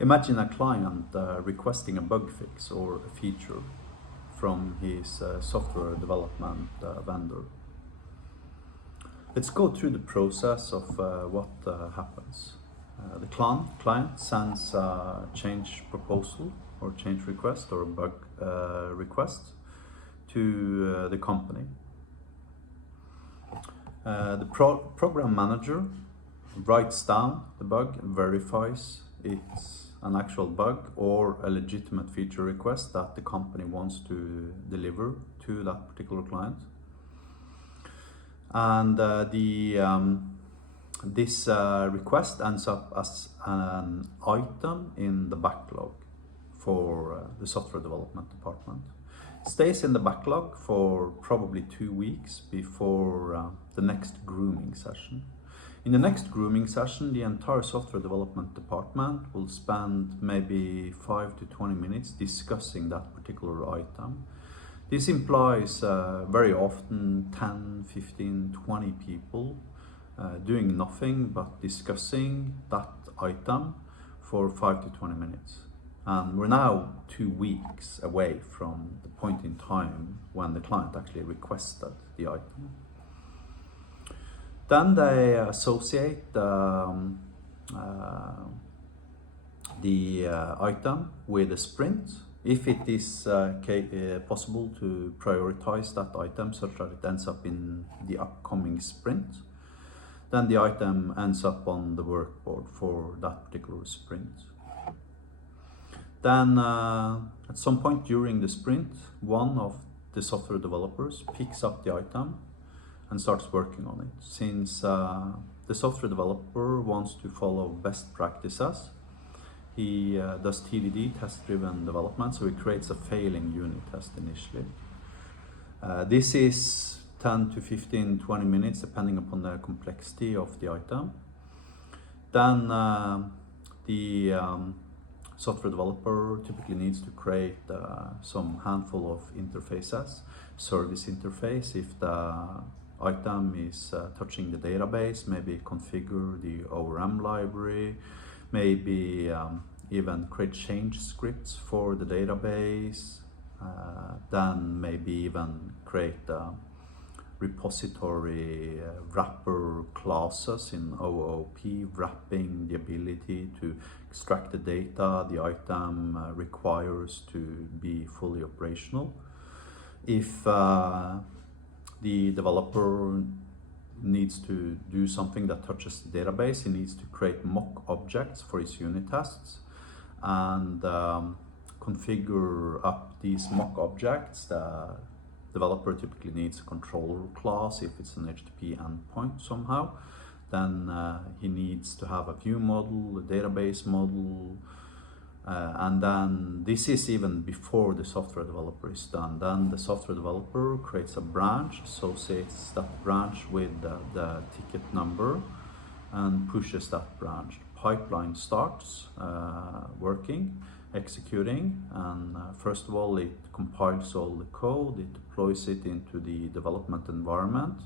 Imagine a client requesting a bug fix or a feature from his software development vendor. Let's go through the process of what happens. The client sends a change proposal or change request or a bug request to the company. The program manager writes down the bug, verifies it's an actual bug or a legitimate feature request that the company wants to deliver to that particular client. And this request ends up as an item in the backlog for the software development department. It stays in the backlog for probably 2 weeks before the next grooming session. In the next grooming session, the entire software development department will spend maybe 5 to 20 minutes discussing that particular item. This implies very often 10, 15, 20 people doing nothing but discussing that item for 5 to 20 minutes. And we're now 2 weeks away from the point in time when the client actually requested the item. Then they associate the item with a sprint. If it is possible to prioritize that item such that it ends up in the upcoming sprint, then the item ends up on the workboard for that particular sprint. Then at some point during the sprint, one of the software developers picks up the item and starts working on it. Since the software developer wants to follow best practices, he does TDD, test-driven development, so he creates a failing unit test initially. This is 10 to 15, 20 minutes depending upon the complexity of the item. Then the software developer typically needs to create some handful of interfaces, service interface if the item is touching the database, maybe configure the ORM library, maybe even create change scripts for the database, then maybe even create repository wrapper classes in OOP, wrapping the ability to extract the data the item requires to be fully operational. If the developer needs to do something that touches the database, he needs to create mock objects for his unit tests and configure up these mock objects. The developer typically needs a controller class if it's an HTTP endpoint somehow. Then he needs to have a view model, a database model, and then this is even before the software developer is done. Then the software developer creates a branch, associates that branch with the ticket number and pushes that branch. The pipeline starts working, executing, and first of all it compiles all the code, it deploys it into the development environment.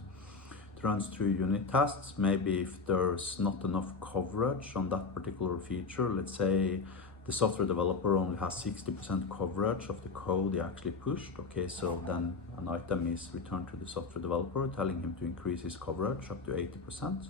It runs through unit tests. Maybe if there's not enough coverage on that particular feature, let's say the software developer only has 60% coverage of the code he actually pushed. Okay, so then an item is returned to the software developer telling him to increase his coverage up to 80%.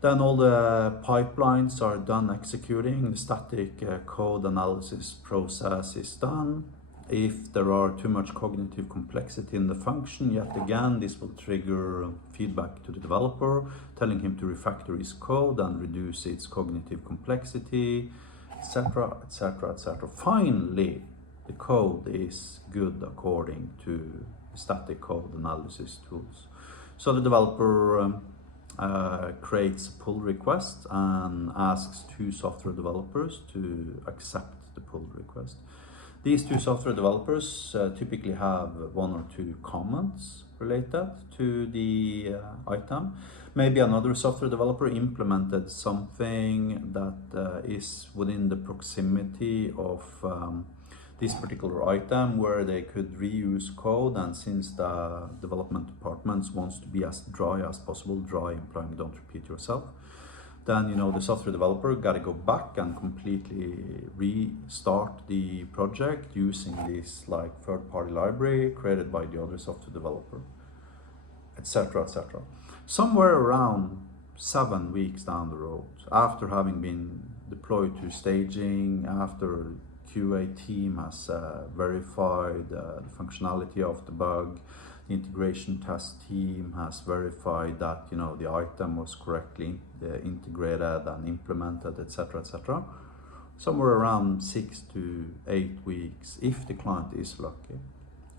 Then all the pipelines are done executing, the static code analysis process is done. If there are too much cognitive complexity in the function, yet again, this will trigger feedback to the developer, telling him to refactor his code and reduce its cognitive complexity, etc., etc., etc. Finally, the code is good according to static code analysis tools. So the developer creates a pull request and asks 2 software developers to accept the pull request. These 2 software developers typically have 1 or 2 comments related to the item. Maybe another software developer implemented something that is within the proximity of this particular item where they could reuse code, and since the development department wants to be as dry as possible, dry implying don't repeat yourself, then the software developer got to go back and completely restart the project using this like third-party library created by the other software developer, etc., etc. Somewhere around 7 weeks down the road, after having been deployed to staging, after QA team has verified the functionality of the bug, the integration test team has verified that the item was correctly integrated and implemented, etc., etc. Somewhere around 6 to 8 weeks, if the client is lucky,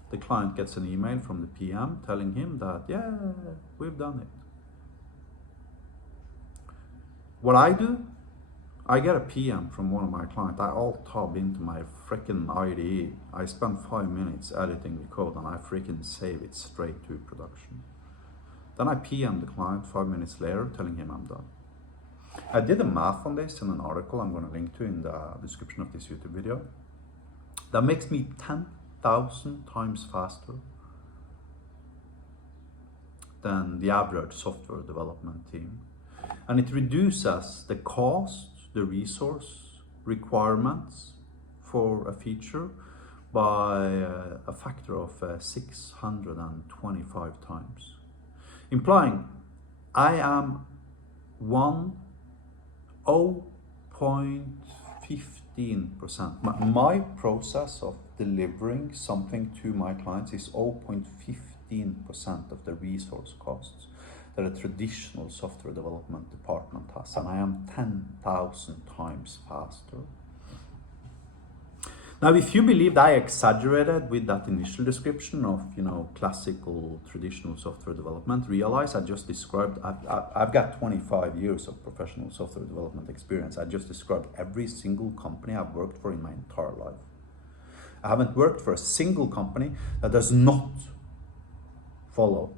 the client gets an email from the PM telling him that, yeah, we've done it. What I do, I get a PM from one of my clients. I alt-tab into my freaking IDE. I spend 5 minutes editing the code and I freaking save it straight to production. Then I PM the client 5 minutes later telling him I'm done. I did the math on this in an article I'm going to link to in the description of this YouTube video. That makes me 10,000 times faster than the average software development team. And it reduces the cost, the resource requirements for a feature by a factor of 625 times. Implying I am 0.15%. My process of delivering something to my clients is 0.15% of the resource costs that a traditional software development department has, and I am 10,000 times faster. Now, if you believed I exaggerated with that initial description of classical traditional software development, realize I just described, I've got 25 years of professional software development experience. I just described every single company I've worked for in my entire life. I haven't worked for a single company that does not follow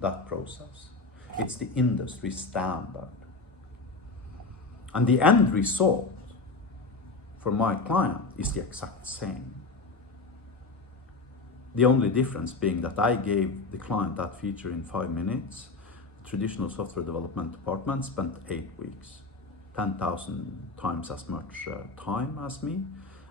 that process. It's the industry standard. And the end result for my client is the exact same. The only difference being that I gave the client that feature in 5 minutes. The traditional software development department spent 8 weeks, 10,000 times as much time as me,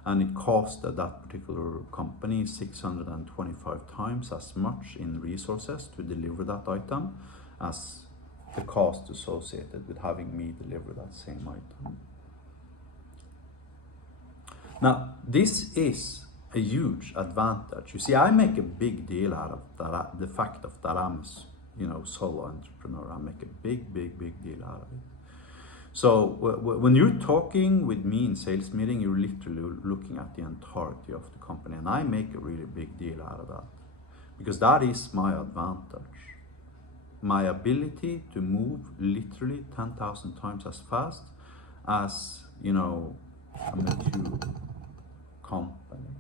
and it cost that particular company 625 times as much in resources to deliver that item as the cost associated with having me deliver that same item. Now, this is a huge advantage. You see, I make a big deal out of that, the fact of that I'm a solo entrepreneur. I make a big deal out of it. So when you're talking with me in sales meeting, you're literally looking at the entirety of the company, and I make a really big deal out of that because that is my advantage. My ability to move literally 10,000 times as fast as, a mature company.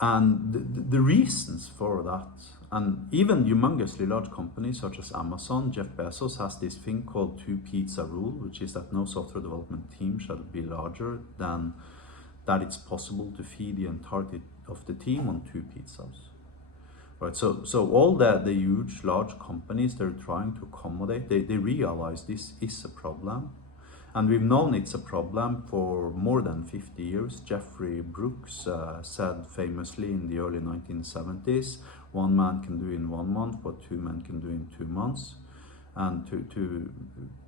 And the reasons for that, and even humongously large companies such as Amazon, Jeff Bezos has this thing called 2 pizza rule, which is that no software development team shall be larger than that it's possible to feed the entirety of the team on 2 pizzas. Right, so all the huge, large companies they're trying to accommodate, they realize this is a problem. And we've known it's a problem for more than 50 years. Jeffrey Brooks said famously in the early 1970s, 1 man can do in 1 month what 2 men can do in 2 months. And to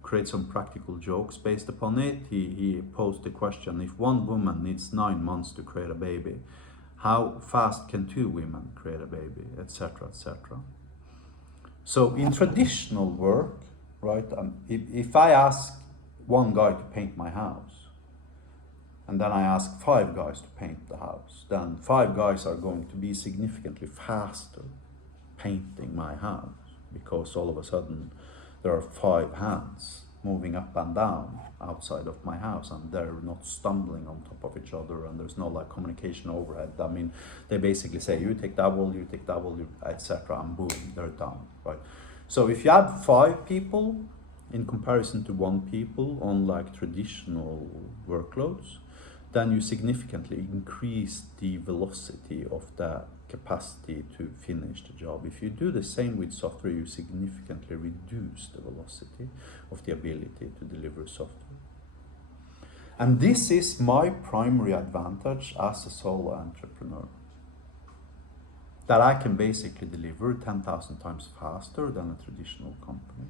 create some practical jokes based upon it, he posed the question, if 1 woman needs 9 months to create a baby, how fast can 2 women create a baby, etc., etc. So in traditional work, right, if I ask 1 guy to paint my house, and then I ask 5 guys to paint the house, then 5 guys are going to be significantly faster painting my house, because all of a sudden there are 5 hands moving up and down outside of my house, and they're not stumbling on top of each other, and there's no like communication overhead. I mean, they basically say, you take that wall, you take that wall, etc., and boom, they're done, right? So if you have 5 people in comparison to 1 people on like traditional workloads, then you significantly increase the velocity of the capacity to finish the job. If you do the same with software, you significantly reduce the velocity of the ability to deliver software. And this is my primary advantage as a solo entrepreneur. That I can basically deliver 10,000 times faster than a traditional company.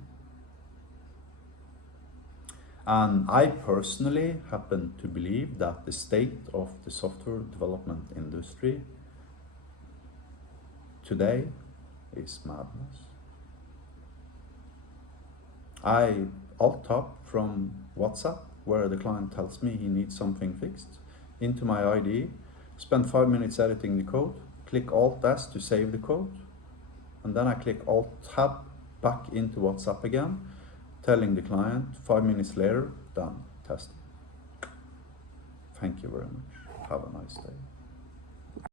And I personally happen to believe that the state of the software development industry today is madness. I alt-tab from WhatsApp, where the client tells me he needs something fixed, into my IDE, spend 5 minutes editing the code, click Alt-S to save the code, and then I click Alt-Tab back into WhatsApp again, telling the client 5 minutes later, done, testing. Thank you very much. Have a nice day.